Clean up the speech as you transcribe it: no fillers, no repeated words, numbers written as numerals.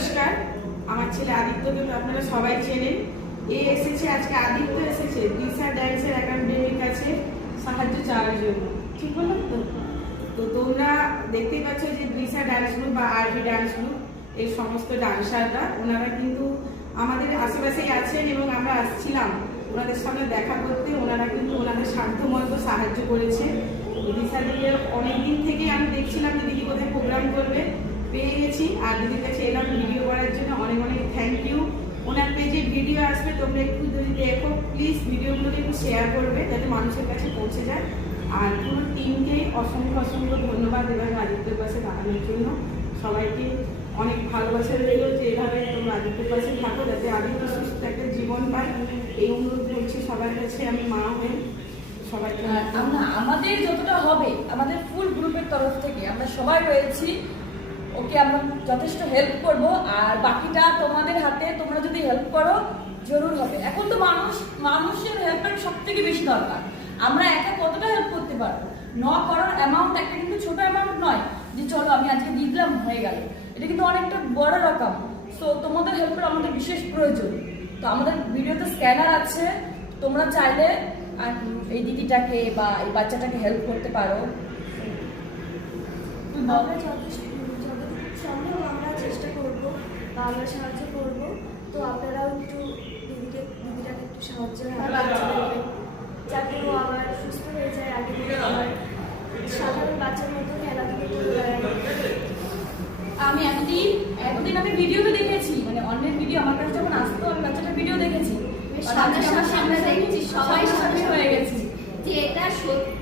নমস্কার, আমার ছেলে আদিত্যকে তো আপনারা সবাই চেনেন। এসেছে আজকে, আদিত্য এসেছে দিশা ডান্সের একাডেমির কাছে সাহায্য চাওয়ার জন্য। ঠিক বললাম তো? তো তোমরা দেখতেই পাচ্ছ যে দিশা ডান্স গ্রুপ বা আরভি ডান্স গ্রুপ এই সমস্ত ডান্সাররা ওনারা কিন্তু আমাদের আশেপাশেই আছেন এবং আমরা আসছিলাম ওনাদের সঙ্গে দেখা করতে। ওনারা কিন্তু ওনাদের সাধ্যমতো সাহায্য করেছে। দিশা দিদির অনেকদিন থেকে আমি দেখছিলাম যে দিদি কোথায় প্রোগ্রাম করবে, পেয়ে গেছি। আর দিদির কাছে এলাম ভিডিও করার জন্য, অনেক অনেক থ্যাংক ইউ। ওনার পেজে ভিডিও আসবে, তোমরা একটু যদি দেখো প্লিজ ভিডিওগুলোকে একটু শেয়ার করবে যাতে মানুষের কাছে পৌঁছে যায়। আর পুরো টিমকে অসংখ্য অসংখ্য ধন্যবাদ এভাবে আদিত্যের পাশে দাঁড়ানোর জন্য। সবাইকে অনেক ভালোবাসা রইল যে এভাবে তোমরা আদিত্যের পাশে থাকো যাতে আদিত্য সুস্থ একটা জীবন পায়। এই অনুরোধ করছি সবার কাছে, আমি মা হয়ে সবাইকে। আমরা আমাদের যতটা হবে আমাদের ফুল গ্রুপের তরফ থেকে আমরা সবাই রয়েছি, ওকে আমরা যথেষ্ট হেল্প করব। আর বাকিটা তোমাদের হাতে, তোমরা যদি হেল্প করো জরুর হবে। এখন তো মানুষের হেল্পের সব থেকে বেশি দরকার। আমরা একা কতটা হেল্প করতে পারবো? করার অ্যামাউন্ট একটা কিন্তু ছোট অ্যামাউন্ট নয় যে চলো আমি আজকে দিয়ে দিলাম হয়ে গেল, এটা কিন্তু অনেকটা বড় রকম। সো তোমাদের হেল্পের আমাদের বিশেষ প্রয়োজন। তো আমাদের ভিডিওতে স্ক্যানার আছে, তোমরা চাইলে এই দিদিটাকে বা এই বাচ্চাটাকে হেল্প করতে পারো। আমরা যতটুকু সম্ভব আমরা চেষ্টা করবো বা আমরা সাহায্য করবো। তো আপনারাও একটু দিদিটাকে একটু সাহায্য করবেন যাতে ও আবার সুস্থ হয়ে যায়, আগে আবার সাধারণ বাচ্চার মতো খেলাধুলো করে বেড়ায়। আমি এতদিন আমি ভিডিওতে দেখেছি, মানে অন্যের ভিডিও আমার কাছে যখন আসতো আমি বাচ্চাটার ভিডিও দেখেছি, সামনে দেখেছি, সবাই সামনে হয়ে গেছি যে এটা সত্যি।